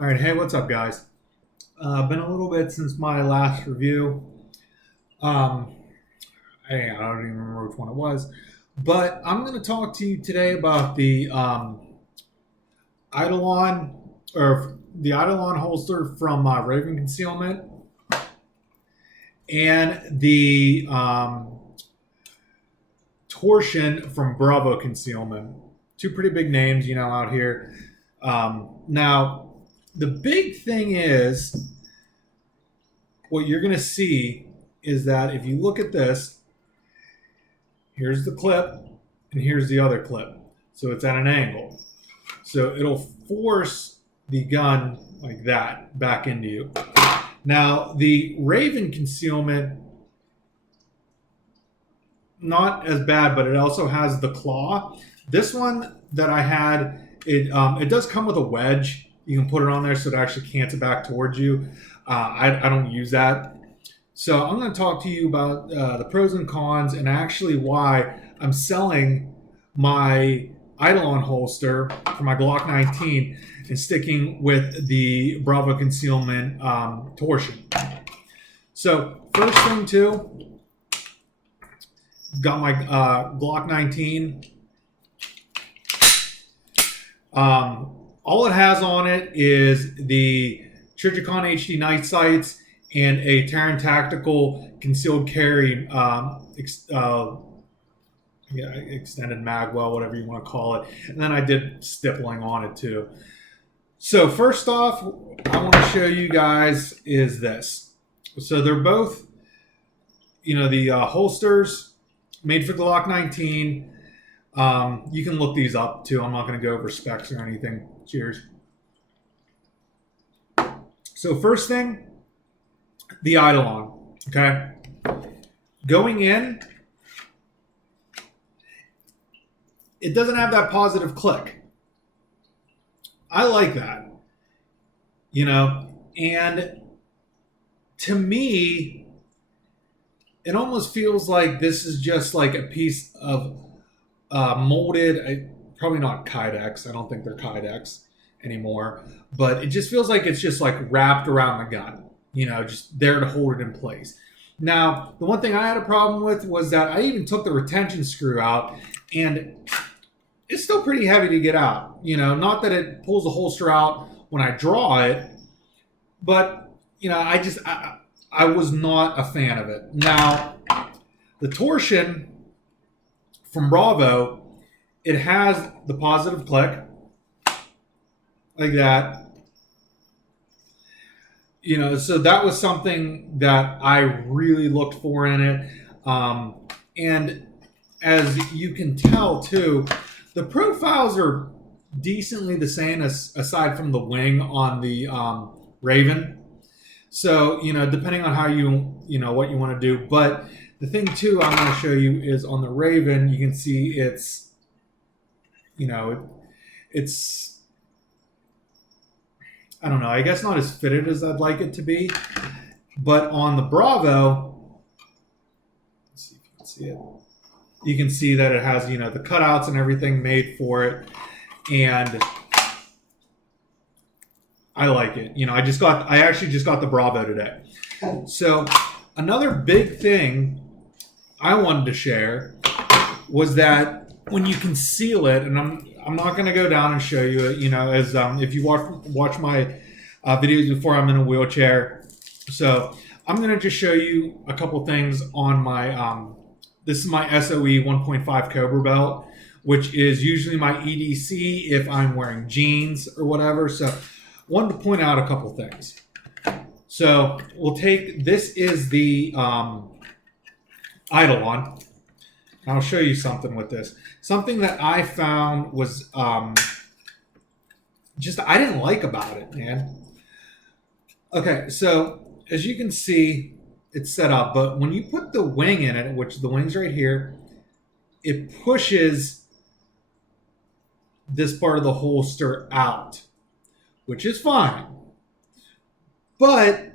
All right, hey, what's up, guys? Been a little bit since my last review. Um, I don't even remember which one it was, but I'm going to talk to you today about the Eidiolon or the Eidiolon holster from Raven Concealment and the Torsion from Bravo Concealment. Two pretty big names, out here. Now, the big thing is what you're going to see is that if you look at this, here's the clip and here's the other clip. So it's at an angle. So it'll force the gun like that back into you. Now, the Raven Concealment, not as bad, but it also has the claw. This one that I had, it does come with a wedge. You can put it on there so it actually cants it back towards you. I don't use that. So I'm going to talk to you about the pros and cons and actually why I'm selling my Eidiolon holster for my Glock 19 and sticking with the Bravo Concealment Torsion. So first thing too, got my Glock 19. All it has on it is the Trigicon HD night sights and a Terran Tactical concealed carry extended magwell, whatever you want to call it. And then I did stippling on it too. So first off, I want to show you guys is this. So they're both, the holsters made for the Glock 19. You can look these up too. I'm not going to go over specs or anything. Cheers. So first thing, the Eidiolon. Okay. Going in, it doesn't have that positive click. I like that. And to me, it almost feels like this is just like a piece of molded, probably not Kydex. I don't think they're Kydex anymore, but it just feels like it's just like wrapped around the gun, just there to hold it in place. Now, the one thing I had a problem with was that I even took the retention screw out and it's still pretty heavy to get out. Not that it pulls the holster out when I draw it, but, I was not a fan of it. Now, the Torsion from Bravo, it has the positive click like that. So that was something that I really looked for in it. And as you can tell too, the profiles are decently the same aside from the wing on the Raven. So, depending on how what you want to do. But the thing too I'm going to show you is on the Raven, you can see it's, it's, I don't know, I guess not as fitted as I'd like it to be. But on the Bravo, let's see if you can see it. You can see that it has, the cutouts and everything made for it. And I like it. I actually just got the Bravo today. So another big thing I wanted to share was that when you conceal it, and I'm not going to go down and show you it, as if you watch my videos before, I'm in a wheelchair. So I'm going to just show you a couple things on my, this is my SOE 1.5 Cobra belt, which is usually my EDC if I'm wearing jeans or whatever. So wanted to point out a couple things. So we'll take, this is the Eidiolon. I'll show you something with this. Something that I found was just I didn't like about it, man. Okay, so as you can see, it's set up, but when you put the wing in it, which the wing's right here, it pushes this part of the holster out, which is fine. But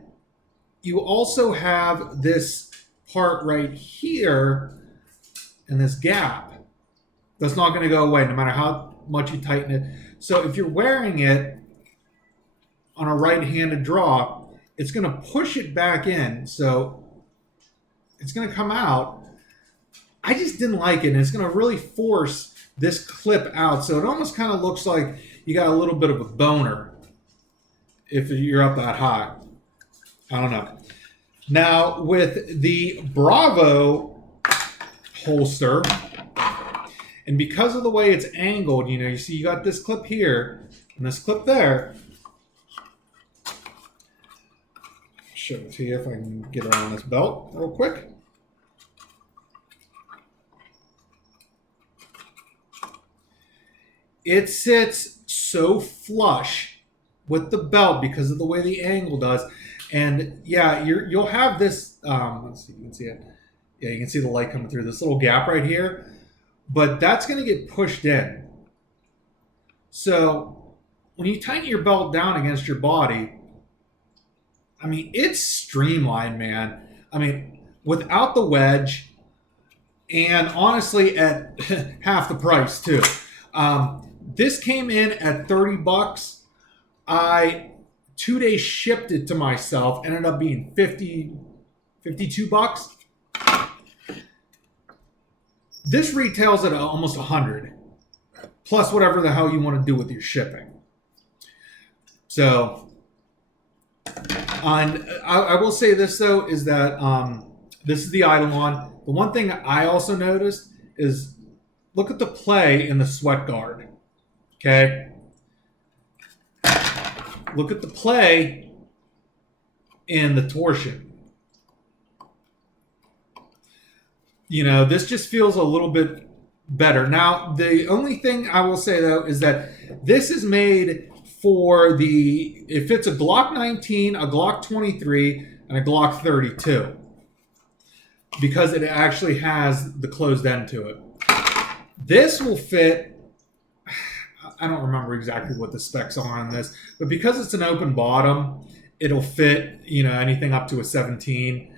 you also have this part right here and this gap that's not going to go away no matter how much you tighten it. So if you're wearing it, on a right-handed draw, it's going to push it back in. So it's going to come out. I just didn't like it, and it's going to really force this clip out. So it almost kind of looks like you got a little bit of a boner if you're up that high. I don't know. Now, with the Bravo holster, and because of the way it's angled, you know, you see you got this clip here and this clip there. Show it to you if I can get it on this belt real quick. It sits so flush with the belt because of the way the angle does. And yeah, you'll have this, let's see if you can see it. Yeah, you can see the light coming through this little gap right here. But that's going to get pushed in. So when you tighten your belt down against your body, I mean, it's streamlined, man. I mean, without the wedge, and honestly at half the price too. This came in at $30. I 2 days shipped it to myself, ended up being $52. This retails at almost $100, plus whatever the hell you want to do with your shipping. So, and I will say this though, is that this is the Eidiolon. The one thing I also noticed is look at the play in the sweat guard. Okay. Look at the play in the torsion. You know, this just feels a little bit better. Now, the only thing I will say though is that this is made for it fits a Glock 19, a Glock 23, and a Glock 32. Because it actually has the closed end to it. This will fit, I don't remember exactly what the specs are on this, but because it's an open bottom, it'll fit, you know, anything up to a 17.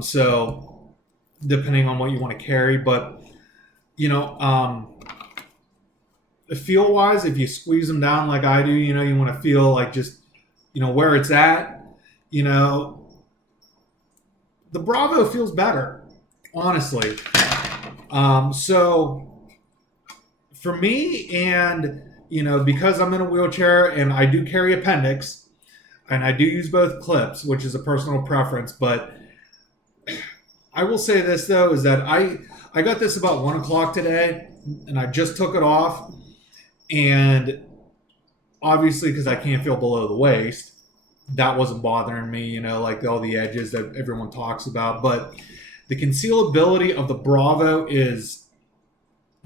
So depending on what you want to carry, but you know, feel wise, if you squeeze them down like I do, you know, you want to feel like just, you know, where it's at, you know, the Bravo feels better, honestly. So for me, and you know, because I'm in a wheelchair and I do carry appendix, and I do use both clips, which is a personal preference, but I will say this though, is that I got this about 1 o'clock today, and I just took it off, and obviously because I can't feel below the waist, that wasn't bothering me, you know, like all the edges that everyone talks about. But the concealability of the Bravo is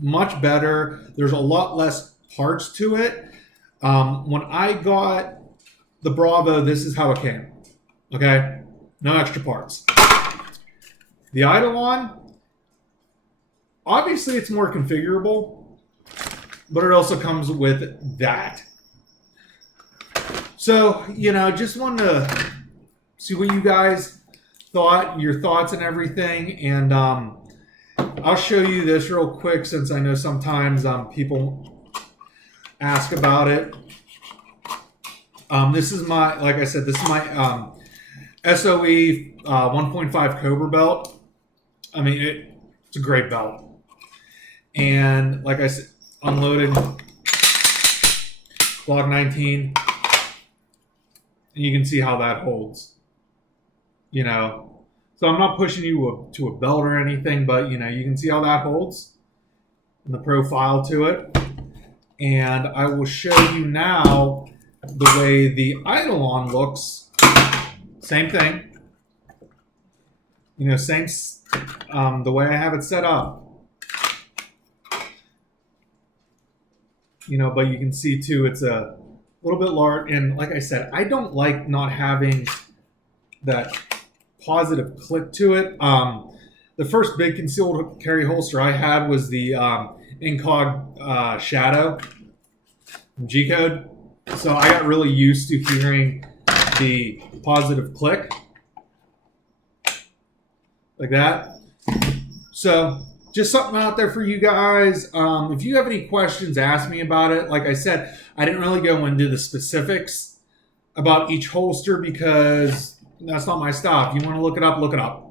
much better. There's a lot less parts to it. When I got the Bravo, this is how it came. Okay? No extra parts. The Eidiolon, obviously it's more configurable, but it also comes with that. So, you know, just wanted to see what you guys thought, your thoughts and everything. And I'll show you this real quick since I know sometimes people ask about it. This is my, like I said, this is my SOE 1.5 Cobra belt. I mean, it's a great belt. And like I said, unloaded Glock 19. And you can see how that holds. You know, so I'm not pushing you to a belt or anything, but you know, you can see how that holds and the profile to it. And I will show you now the way the Eidiolon looks. Same thing. You know, same, the way I have it set up. You know, but you can see too, it's a little bit large. And like I said, I don't like not having that positive click to it. The first big concealed carry holster I had was the Incog Shadow from G-Code. So I got really used to hearing the positive click like that. So just something out there for you guys. If you have any questions, ask me about it. Like I said, I didn't really go into the specifics about each holster because that's not my stuff. You want to look it up, look it up.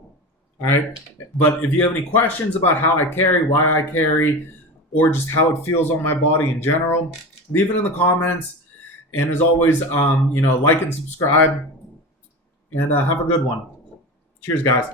All right. But if you have any questions about how I carry, why I carry, or just how it feels on my body in general, leave it in the comments. And as always, like and subscribe. And have a good one. Cheers, guys.